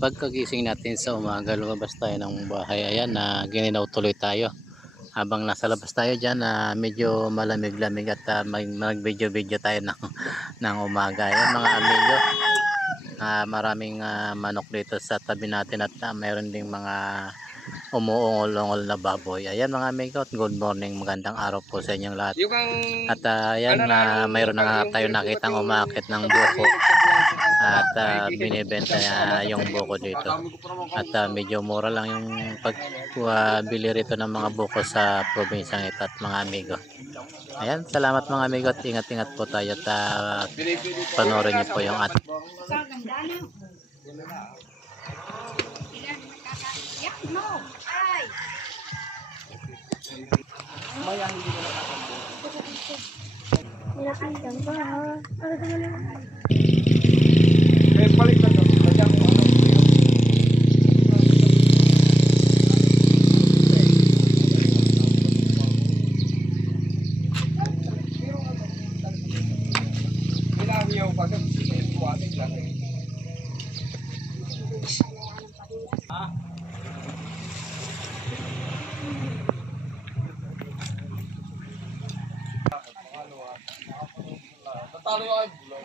Pagkagising natin sa umaga, lumabas tayo ng bahay. Ayan, na gininaw tuloy tayo. Habang nasa labas tayo dyan, medyo malamig-lamig at mag-video-video tayo ng umaga. Ayan mga amigo, maraming manok dito sa tabi natin at mayroon ding mga umuungol-ungol na baboy. Ayan mga amigo, good morning, magandang araw po sa inyong lahat. At ayan, mayroon na nga tayo nakitang umakit ng buko at binibenta niya yung buko dito. At medyo mura lang yung pagbili rito ng mga buko sa probinsyang ito at mga amigo. Ayan, salamat mga amigo at ingat-ingat po tayo at panoorin niyo po yung ating. Balik lang daw. Natalo yung ay bulo.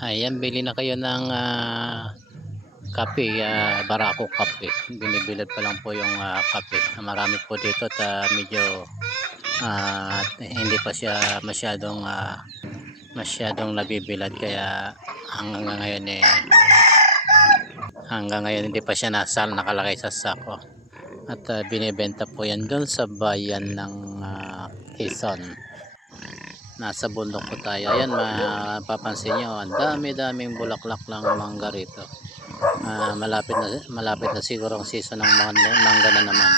Ayan, bili na kayo ng kape, Barako kape. Binibilad pa lang po yung kape. Marami po dito at medyo hindi pa siya masyadong nabibilad, kaya hanggang ngayon hindi pa siya nakalagay sa sako. At binibenta po yan doon sa bayan ng Quezon. Nasa bundok po tayo. Ayan, mapapansin nyo, ang dami-daming bulaklak ng mangga rito. Malapit na siguro ang season ng mangga na naman.